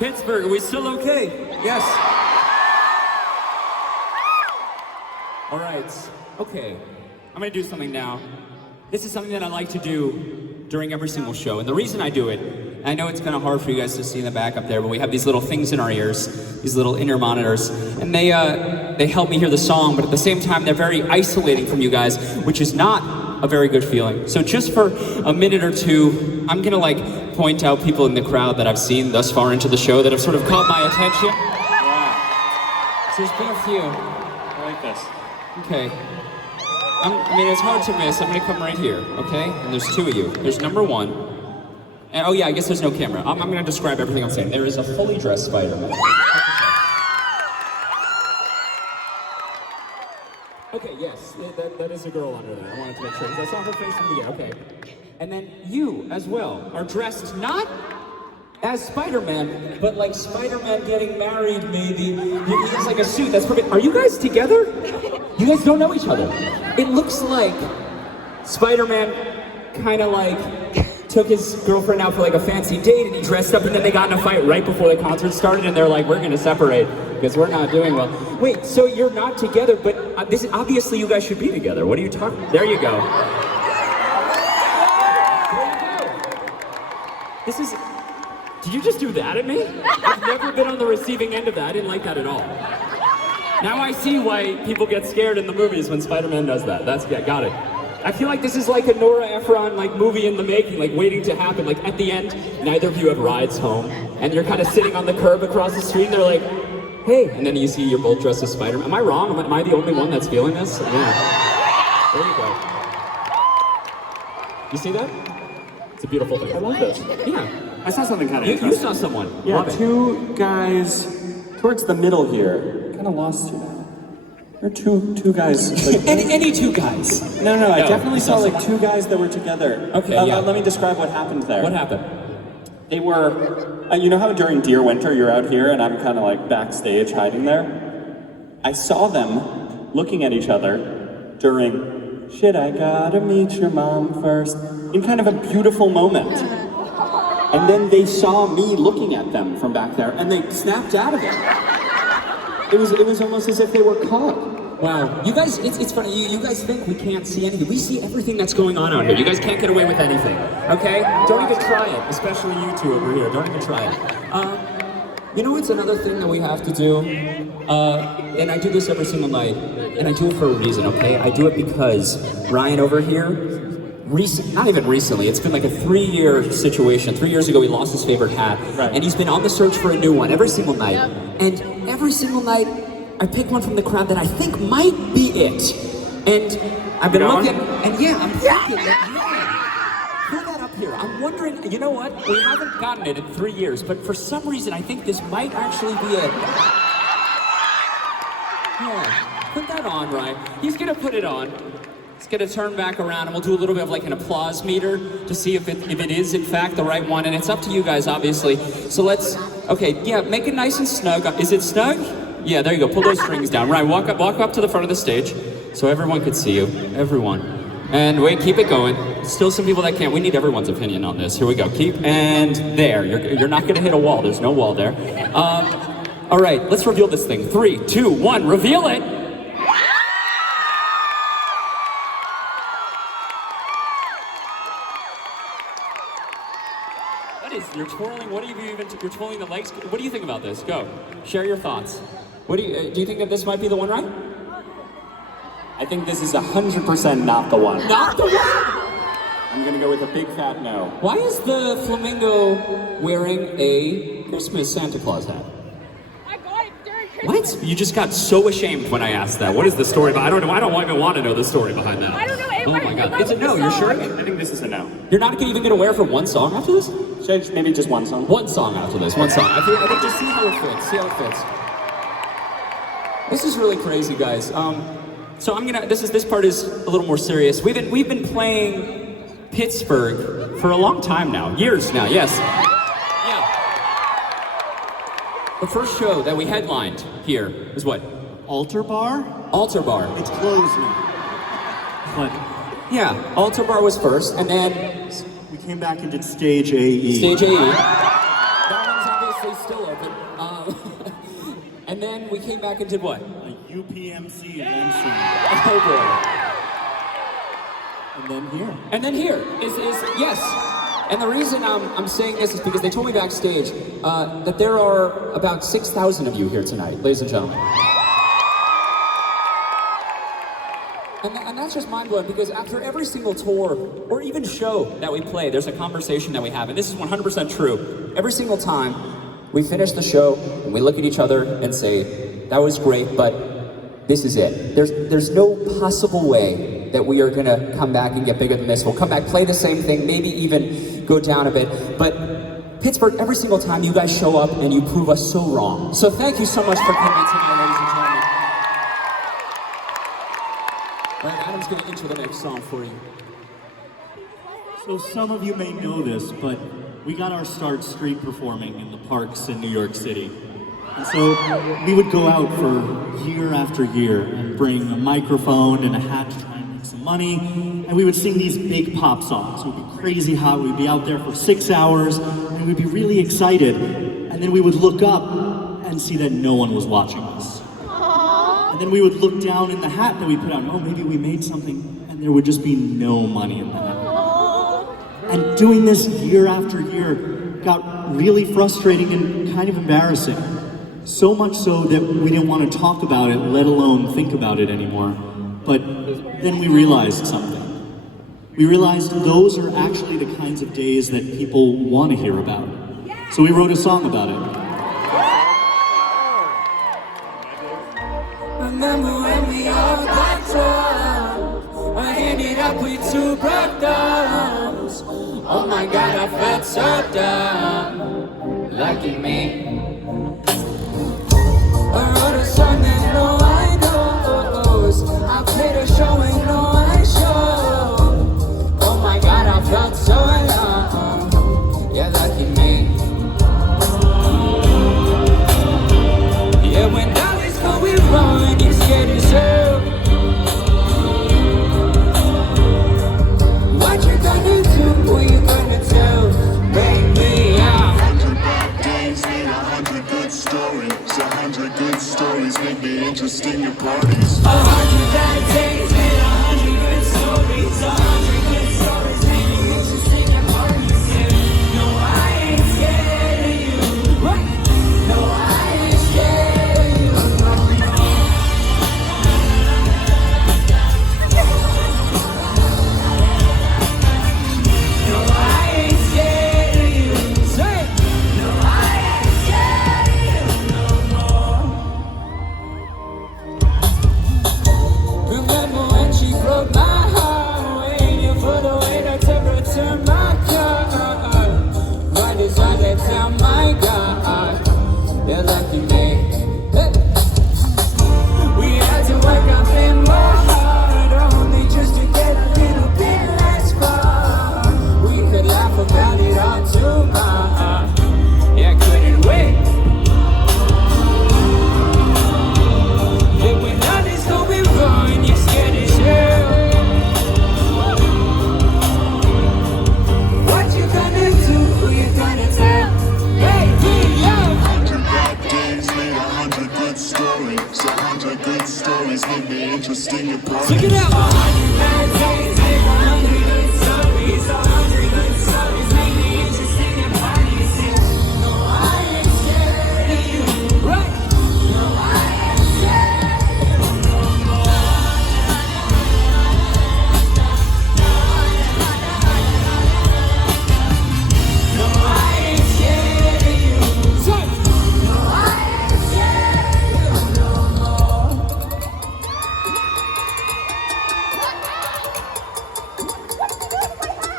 Pittsburgh, are we still okay? Yes. All right, okay. I'm gonna do something now. This is something that I like to do during every single show, and the reason I do it, I know it's kind of hard for you guys to see in the back up there, but we have these little things in our ears, these little inner monitors, and they help me hear the song, but at the same time, they're very isolating from you guys, which is not a very good feeling. So just for a minute or two, I'm gonna point out people in the crowd that I've seen thus far into the show that have sort of caught my attention. Yeah. So there's been a few. I like this. Okay. I mean, it's hard to miss. I'm gonna come right here, okay? And there's two of you. There's number one. And, oh yeah, I guess there's no camera. I'm gonna describe everything I'm saying. There is a fully dressed Spider-Man. Okay, yes, that is a girl under there. I wanted to make sure, because I saw her face from the beginning. Okay. And then you, as well, are dressed not as Spider-Man, but like Spider-Man getting married, maybe. He has like a suit, that's perfect. Are you guys together? You guys don't know each other. It looks like Spider-Man kind of like took his girlfriend out for like a fancy date and he dressed up and then they got in a fight right before the concert started and they're like, we're gonna separate because we're not doing well. Wait, so you're not together, but this obviously you guys should be together. What are you talking? There you go. This is, did you just do that at me? I've never been on the receiving end of that. I didn't like that at all. Now I see why people get scared in the movies when Spider-Man does that. Yeah, got it. I feel like this is like a Nora Ephron like movie in the making, like waiting to happen. Like at the end, neither of you have rides home, and you're kind of sitting on the curb across the street, and they're like, hey, and then you see you're both dressed as Spider-Man. Am I wrong? Am I the only one that's feeling this? Yeah. There you go. You see that? It's a beautiful thing. I love this. Yeah. I saw something kind of interesting. You saw someone. Yeah, love two guys towards the middle here. Kind of lost you now. There are two guys. Like, any two guys? No, I definitely saw like two guys that were together. Okay, yeah. Let me describe what happened there. What happened? They were, you know how during Dear Winter you're out here and I'm kind of like backstage hiding there? I saw them looking at each other during Shit, I Gotta Meet Your Mom First, in kind of a beautiful moment. And then they saw me looking at them from back there and they snapped out of it. It was almost as if they were caught. Wow, you guys, it's funny, you guys think we can't see anything. We see everything that's going on out here. You guys can't get away with anything, okay? Don't even try it, especially you two over here. Don't even try it. You know what's another thing that we have to do? And I do this every single night, and I do it for a reason, okay? I do it because Ryan over here, not even recently, it's been like a 3-year situation. 3 years ago, he lost his favorite hat, right. And he's been on the search for a new one every single night. Yep. And every single night, I pick one from the crowd that I think might be it. And I've been looking, and yeah, I'm thinking that, pull that up here. I'm wondering, you know what? We haven't gotten it in 3 years, but for some reason, I think this might actually be it. Yeah, put that on, Ryan. He's gonna put it on. It's gonna turn back around and we'll do a little bit of like an applause meter to see if it is in fact the right one, and it's up to you guys obviously. So okay, yeah, make it nice and snug. Is it snug? Yeah, there you go, pull those strings down. Right, walk up to the front of the stage so everyone can see you, everyone. And wait, keep it going. Still some people that can't, we need everyone's opinion on this. Here we go, and there, you're not gonna hit a wall, there's no wall there. All right, let's reveal this thing. 3, 2, 1, reveal it. You're twirling, you're twirling the legs. What do you think about this? Go, share your thoughts. What do you think that this might be the one, right? I think this is 100% not the one. Not the one? I'm gonna go with a big fat no. Why is the flamingo wearing a Christmas Santa Claus hat? I got it during Christmas. What? You just got so ashamed when I asked that. What is the story behind? I don't know. I don't even want to know the story behind that. I don't know. Oh my God! It's a no. You're sure? I think this is a no. You're not even gonna wear it for one song after this? Maybe just one song. One song after this. One song. I think just see how it fits. See how it fits. This is really crazy, guys. So this part is a little more serious. We've been playing Pittsburgh for a long time now, years now. Yes. Yeah. The first show that we headlined here was what? Altar Bar? Altar Bar. It's closed now. But yeah, Altar Bar was first, and then we came back and did Stage AE. Stage AE. That one's obviously still open. And then we came back and did what? A UPMC Events Center. Oh boy. And then here. And then here is yes. And the reason I'm saying this is because they told me backstage that there are about 6,000 of you here tonight, ladies and gentlemen. And that's just mind-blowing because after every single tour or even show that we play, there's a conversation that we have, and this is 100% true. Every single time we finish the show and we look at each other and say, that was great, but this is it. There's no possible way that we are gonna come back and get bigger than this. We'll come back, play the same thing, maybe even go down a bit. But Pittsburgh, every single time you guys show up and you prove us so wrong. So thank you so much for coming tonight, ladies and gentlemen. Right, Adam's gonna intro the next song for you. So some of you may know this, but we got our start street performing in the parks in New York City. And so we would go out for year after year and bring a microphone and a hat to try and make some money. And we would sing these big pop songs. We'd be crazy hot. We'd be out there for 6 hours and we'd be really excited. And then we would look up and see that no one was watching us. And then we would look down in the hat that we put out. Oh, maybe we made something. And there would just be no money in the hat. And doing this year after year got really frustrating and kind of embarrassing. So much so that we didn't want to talk about it, let alone think about it anymore. But then we realized something. We realized those are actually the kinds of days that people want to hear about. So we wrote a song about it. Remember when we all got drunk? I ended up with 2 brothers. Oh my God, I felt so dumb. Lucky me. I wrote a song that no one knows. I played a show and no one showed. Oh my God, I felt so alone. Yeah, lucky me. Yeah, when all is going wrong, you're scared as hell. What you gonna do? Who you gonna tell? Break me out. 100 bad days made 100 good stories. 100 good stories make me interesting at parties. 100 bad days made 100 good stories. 100 good stories make me interesting at parties. Yeah. No, I ain't scared of you. What? No, I ain't scared of you. No, no. No, I ain't scared of you. Say it. No, I ain't scared of you no more. Remember when she broke my heart, waiting for the waiter to return my car. Right inside that town, my God, you're lucky me. Hey. We had to work up in more hard, only just to get a little bit less far. We could laugh about it all too much. Yeah, couldn't wait. Yeah, when nothing's going wrong, you're scared as hell. What you gonna do? Who you gonna tell? Hey, yo! 100 bad days made 100 good stories. 100 good stories make me interesting at parties. Check it out! 100 bad days make 100 good stories. 100 good stories make me interesting at parties. Yeah. No, I ain't scared of you. Right? No, I ain't scared of you no more. No, I ain't scared of you. Say, no, I ain't scared of you no more.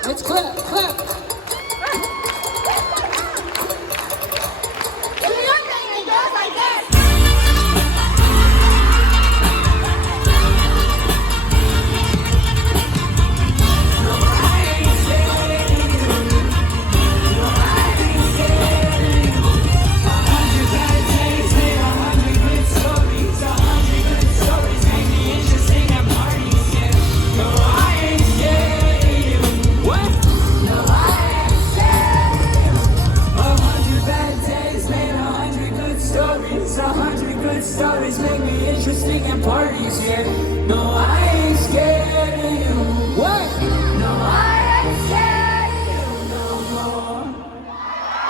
Let's clap, clap. good stories make me interesting and parties, yeah. No, I